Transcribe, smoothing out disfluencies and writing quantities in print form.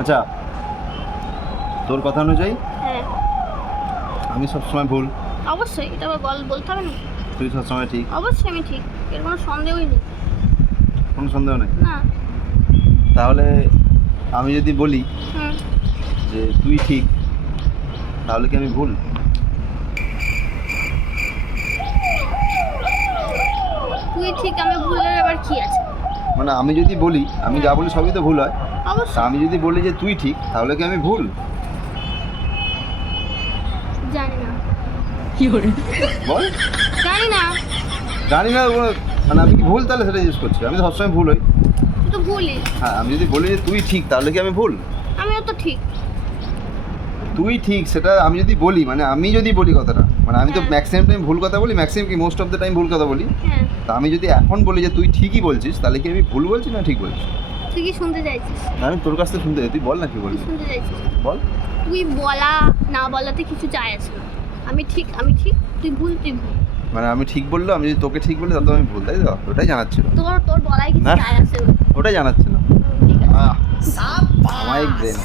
আচ্ছা, তোর কথা অনুযায়ী হ্যাঁ আমি সবসময় ভুল, অবশ্যই, এটা আবার বলতে হবে না। তুই সবসময় ঠিক, অবশ্যই আমি ঠিক, এর কোনো সন্দেহই নেই। কোনো সন্দেহ নেই। না। তাহলে আমি যদি বলি হুম। যে তুই ঠিক, তাহলে কি আমি ভুল? তুই ঠিক, আমি ভুলের আবার কি আছে? মানে আমি যদি বলি, আমি যা বলি সবই তো ভুল হয়। তা অবশ্যই। আমি যদি বলি যে তুই ঠিক, তাহলে কি আমি ভুল? জানি না। বল। জানি না। জানি না মানে আমি কি ভুল তাহলে সেটা জিজ্ঞেস করছি। আমি তো সবসময় ভুল হই। তুই তো ভুলই। হ্যাঁ, আমি যদি বলি যে তুই ঠিক, তাহলে কি আমি ভুল? আমিও তো ঠিক। তুই ঠিক সেটা আমি যদি বলি, মানে আমি যদি বলি কথাটা, মানে আমি তো হ্যাঁ। ম্যাক্সিমাম টাইম ভুল কথা বলি, ম্যাক্সিমাম কি মোস্ট অফ দ্য টাইম ভুল কথা বলি। হ্যাঁ। তা আমি যদি এখন বলি যে তুই ঠিকই বলছিস, তাহলে কি আমি ভুল বলছি না ঠিক বলছি? তুই কি শুনতে চাইছিস? আমি তোর কাছ থেকে শুনতে চাই, তুই বল না কি তুই বলবি, শুনতে চাইছিস? বল। তুই বলা না বলাতে কিছু যায় আসে না। আমি ঠিক, তুই ভুল, তুই ভুল। মানে আমি ঠিক বললো, আমি যদি তোকে ঠিক বলি তাহলে আমি ভুল, তাই তো? ওটাই জানাচ্ছিল, তোর বলাই কিছু না। যায় আসে না। ওটাই জানাচ্ছিল। ঠিক আছে। আমার ব্রেন